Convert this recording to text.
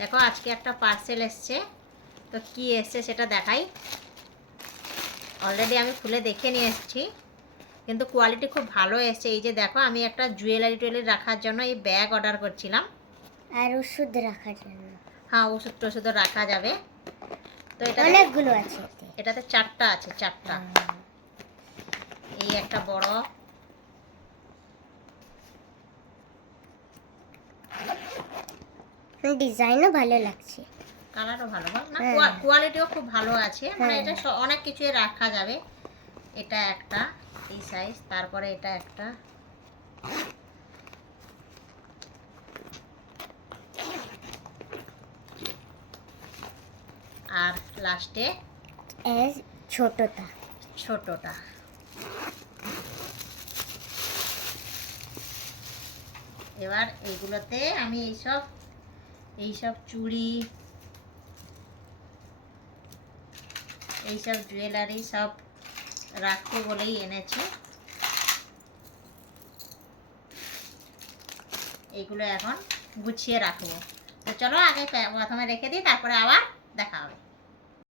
দেখো আজকে একটা পার্সেল এসছে, তো কি এসছে সেটা দেখাই। অলরেডি আমি খুলে দেখে নিয়ে এসেছি, কিন্তু কোয়ালিটি খুব ভালো এসছে। এই যে দেখো, আমি একটা জুয়েলারি রাখার জন্য এই ব্যাগ অর্ডার করছিলাম, আর ওষুধ রাখার জন্য। হ্যাঁ, ওষুধ টষুধও রাখা যাবে। তো এটা অনেকগুলো আছে এটাতে 4টা আছে, 4টা। এই একটা বড়, ডিজাইনও ভালো লাগছে, কালারও ভালো না, কোয়ালিটিও খুব ভালো আছে। মানে এটা অনেক কিছুই রাখা যাবে। এটা একটা এই সাইজ, তারপরে এটা একটা, আর লাস্টে ছোটটা। এবার এইগুলোতে আমি এইসব চুড়ি, এইসব জুয়েলারি সব রাখতে বলেই এনেছি। এইগুলো এখন গুছিয়ে রাখবো। তো চলো আগে প্রথমে রেখে দিই, তারপরে আবার দেখা হবে।